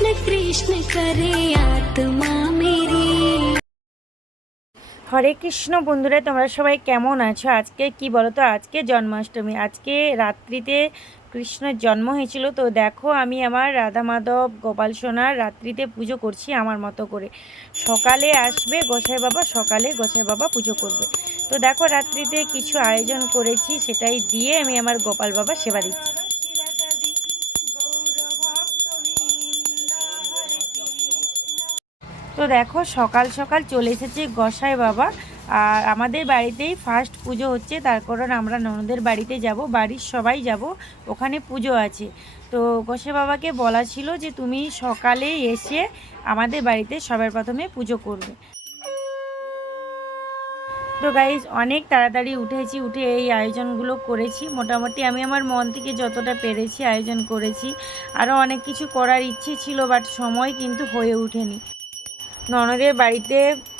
कृष्ण कृष्ण करे आत्मा मेरी। হরে কৃষ্ণ বন্ধুরা, তোমরা সবাই কেমন আছো? আজকে কি বলো তো, আজকে জন্মাষ্টমী। আজকে রাত্রিতে কৃষ্ণের জন্ম হয়েছিল। তো দেখো, আমি আমার রাধা মাধব গোপাল সোনার রাত্রিতে পুজো করছি আমার মতো করে। সকালে আসবে গোসাই বাবা, সকালে গোসাই বাবা পুজো করবে। তো দেখো, রাত্রিতে কিছু আয়োজন করেছি, সেটাই দিয়ে আমি আমার গোপাল বাবা সেবা দিচ্ছি। তো দেখো, সকাল সকাল চলে এসেছে গোসাই বাবা। আর আমাদের বাড়িতেই ফার্স্ট পুজো হচ্ছে, তার কারণ আমরা ননদের বাড়িতে যাব, বাড়ির সবাই যাব, ওখানে পুজো আছে। তো গোসাই বাবাকে বলা ছিল যে তুমি সকালে এসে আমাদের বাড়িতে সবার প্রথমে পুজো করবে। তো গাইজ, অনেক তাড়াতাড়ি উঠেছি, উঠে এই আয়োজনগুলো করেছি। মোটামুটি আমি আমার মন থেকে যতটা পেরেছি আয়োজন করেছি। আরও অনেক কিছু করার ইচ্ছে ছিল, বাট সময় কিন্তু হয়ে ওঠেনি। ননদের বাড়িতে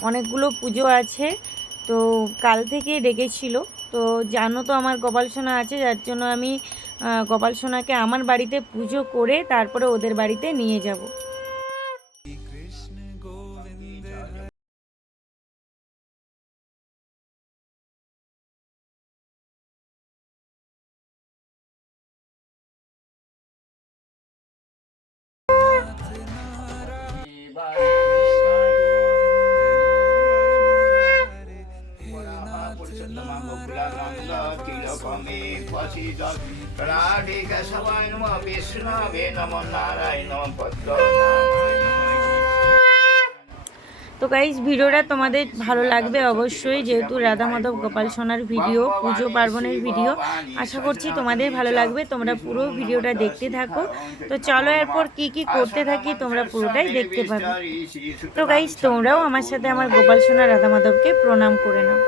অনেকগুলো পুজো আছে, তো কাল থেকে ডেকেছিল। তো জানো তো আমার গোপাল সোনা আছে, যার জন্য আমি গোপাল সোনাকে আমার বাড়িতে পুজো করে তারপরে ওদের বাড়িতে নিয়ে যাব। তো গাইজ, ভিডিওটা তোমাদের ভালো লাগবে অবশ্যই, যেহেতু রাধা মাধব গোপাল সোনার ভিডিও, পুজো পার্বণের ভিডিও। আশা করছি তোমাদের ভালো লাগবে, তোমরা পুরো ভিডিওটা দেখতে থাকো। তো চলো, এরপর কি কি করতে থাকি তোমরা পুরোটাই দেখতে পাবে। তো গাইজ, তোমরাও আমার সাথে আমার গোপাল সোনা রাধা মাধবকে প্রণাম করে নাও।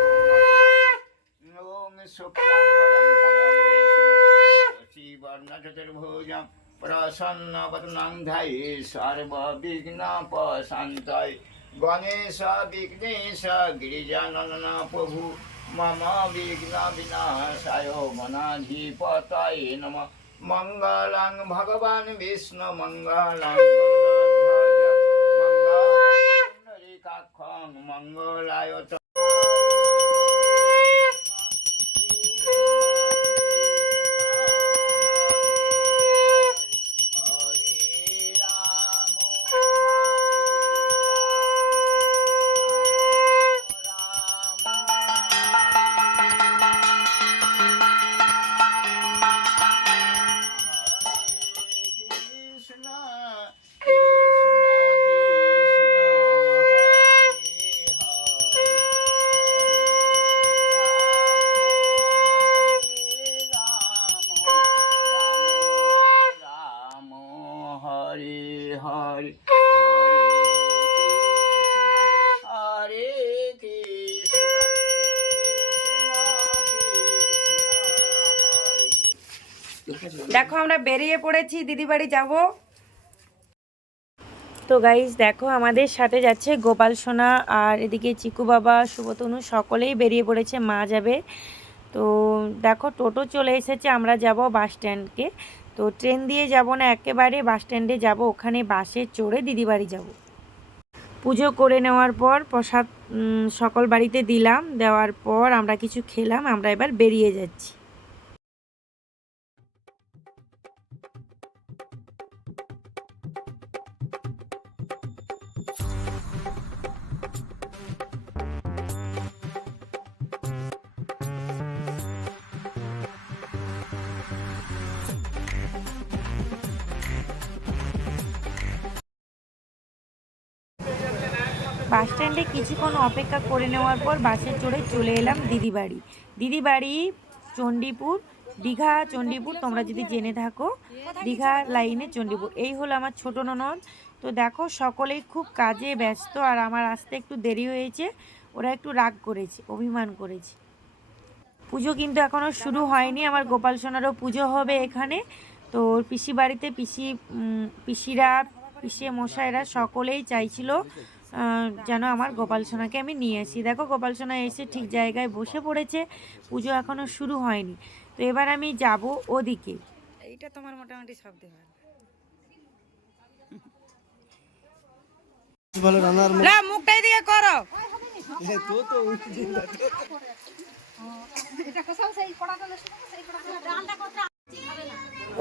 প্রসন্নবদনং ধ্যায়ে সর্ববিঘ্নোপশান্তয়ে গণেশ বিঘ্নেশ গিরিজানন প্রভু মম বিঘ্ন বিনাশায় গণাধিপতয়ে নমঃ। মঙ্গলং ভগবান বিষ্ণু মঙ্গলং মঙ্গলাং মঙ্গলায়। দেখো, আমরা বেরিয়ে পড়েছি, দিদি বাড়ি যাব। তো গাইজ দেখো, আমাদের সাথে যাচ্ছে গোপাল সোনা, আর এদিকে চিকু বাবা, শুভতনু সকলেই বেরিয়ে পড়েছে, মা যাবে। তো দেখো, টোটো চলে এসেছে, আমরা যাব বাস স্ট্যান্ডকে। তো ট্রেন দিয়ে যাব না, একেবারে বাস স্ট্যান্ডে যাব, ওখানে বাসে চড়ে দিদি বাড়ি যাব। পুজো করে নেওয়ার পর প্রসাদ সকল বাড়িতে দিলাম, দেওয়ার পর আমরা কিছু খেলাম, আমরা এবার বেরিয়ে যাচ্ছি। বাস স্ট্যান্ডে কিছুক্ষণ অপেক্ষা করে নেওয়ার পর বাসে চড়ে চলে এলাম দিদি বাড়ি। দিদি বাড়ি চণ্ডীপুর, দীঘা চণ্ডীপুর, তোমরা যদি জেনে থাকো, দীঘা লাইনে চণ্ডীপুর। এই হলো আমার ছোট ননদ। তো দেখো, সকলেই খুব কাজে ব্যস্ত, আর আমার আসতে একটু দেরি হয়েছে, ওরা একটু রাগ করেছে, অভিমান করেছে। পুজো কিন্তু এখনও শুরু হয়নি, আমার গোপাল সোনারও পুজো হবে এখানে। তো পিসি বাড়িতে পিসিরা, পিসে মশাইরা সকলেই চাইছিল যেন আমার গোপাল সোনাকে আমি নিয়ে আসি। দেখো, গোপাল সোনা এসে ঠিক জায়গায় বসে পড়েছে, পুজো এখনও শুরু হয়নি। তো এবার আমি যাব ওদিকে। এইটা তোমার মোটামুটি শব্দ হয়। ভালো রান্নার লা মুখটাই দিয়ে করো। তো তো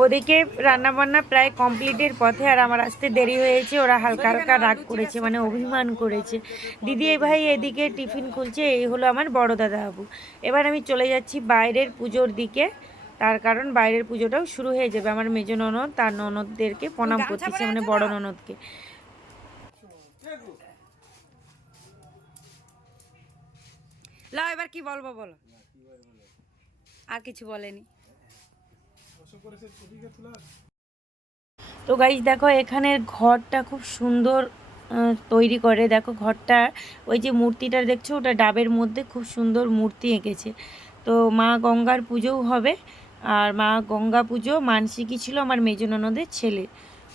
ওদিকে রান্না বান্না প্রায় কমপ্লিটের পথে, আর আমার আসতে দেরি হয়েছে। ওরা হালকা হালকা রাগ করেছে, মানে অভিমান করেছে। দিদি ভাই এদিকে টিফিন খুলছে। এই হলো আমার বড় দাদা বাবু। এবার আমি চলে যাচ্ছি বাইরের পুজোর দিকে, তার কারণ বাইরের পুজোটাও শুরু হয়ে যাবে। আমার মেজো ননদ তার ননদদেরকে প্রণাম করতেছে, মানে বড় ননদকে। লাও এবার কি বলবো বলো। আর কিছু বলেনি। তো গাইস দেখো এখানের ঘরটা খুব সুন্দর তৈরি করে। দেখো ঘরটা, ওই যে মূর্তিটা দেখছো ওটা ডাবের মধ্যে খুব সুন্দর মূর্তি এঁকেছে। তো মা গঙ্গার পুজোও হবে, আর মা গঙ্গা পুজো মানসিকই ছিল আমার মেজো ননদের ছেলে।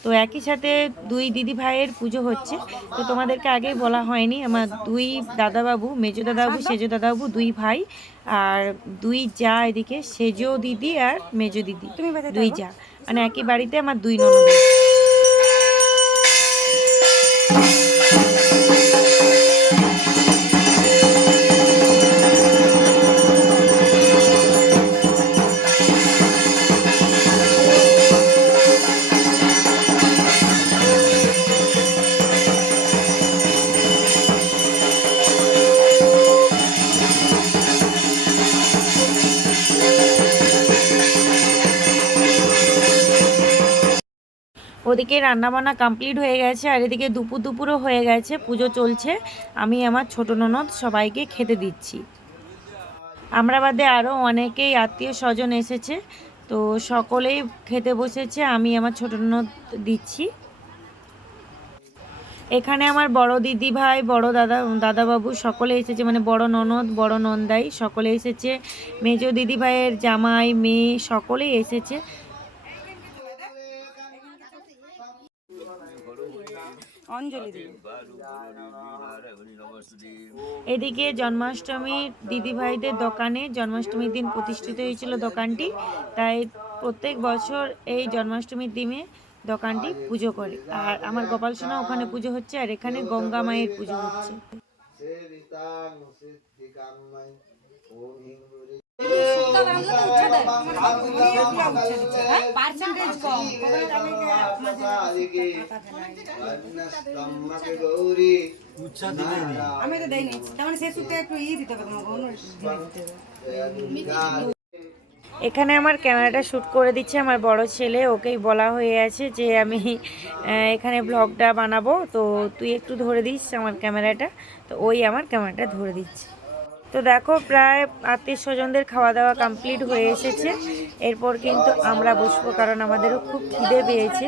তো একই সাথে দুই দিদি ভাইয়ের পুজো হচ্ছে। তো তোমাদেরকে আগেই বলা হয়নি, আমার দুই দাদাবাবু, মেজো দাদাবাবু সেজো দাদাবাবু, দুই ভাই আর দুই যা, এদিকে সেজো দিদি আর মেজো দিদি, দুই যা, মানে একই বাড়িতে আমার দুই ননদ। ওদিকে রান্নাবান্না কমপ্লিট হয়ে গেছে, আর এদিকে দুপুরও হয়ে গেছে, পুজো চলছে। আমি আমার ছোট ননদ সবাইকে খেতে দিচ্ছি। আমরা বাদে আরও অনেকেই আত্মীয় স্বজন এসেছে, তো সকলেই খেতে বসেছে। আমি আমার ছোট ননদ দিচ্ছি। এখানে আমার বড় দিদি ভাই, বড় দাদাবাবু সকলে এসেছে, মানে বড় ননদ, বড় নন্দাই সকলে এসেছে। মেজো দিদি ভাইয়ের জামাই, মেয়ে সকলেই এসেছে। এদিকে জন্মাষ্টমী দিদিভাইদের দোকানে জন্মাষ্টমীর দিন প্রতিষ্ঠিত হয়েছিল দোকানটি, তাই প্রত্যেক বছর এই জন্মাষ্টমীর দিনে দোকানটি পুজো করে। আর আমার গোপাল সোনা ওখানে পুজো হচ্ছে, আর এখানে গঙ্গা মায়ের পুজো হচ্ছে। আমি তো দেইনি, তার মানে সে সুটটা একটু দিতে হবে তোমাকে, অন্য দিতে হবে। এখানে আমার ক্যামেরাটা শ্যুট করে দিচ্ছে আমার বড় ছেলে। ওকেই বলা হয়ে আছে যে আমি এখানে ব্লগটা বানাবো, তো তুই একটু ধরে দিস আমার ক্যামেরাটা। তো ওই আমার ক্যামেরাটা ধরে দিচ্ছে। তো দেখো প্রায় আত্মীয় স্বজনদের খাওয়া দাওয়া কমপ্লিট হয়ে এসেছে। এরপর কিন্তু আমরা বসবো, কারণ আমাদেরও খুব খিদে পেয়েছে।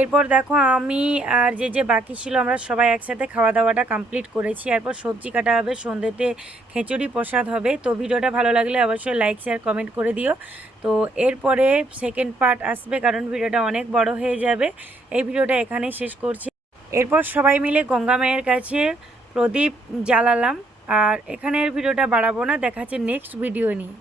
এরপর দেখো আমি আর যে বাকি ছিল আমরা সবাই একসাথে খাওয়া দাওয়াটা কমপ্লিট করেছি। এরপর সবজি কাটা হবে, সন্ধ্যেতে খিচুড়ি প্রসাদ হবে। তো ভিডিওটা ভালো লাগলে অবশ্যই লাইক শেয়ার কমেন্ট করে দিও। তো এরপরে সেকেন্ড পার্ট আসবে, কারণ ভিডিওটা অনেক বড় হয়ে যাবে। এই ভিডিওটা এখানেই শেষ করছি। এরপর সবাই মিলে গঙ্গা মায়ের কাছে প্রদীপ জ্বালালাম। আর এখানের ভিডিওটা বাড়াবো না, দেখা হচ্ছে নেক্সট ভিডিও নিয়ে।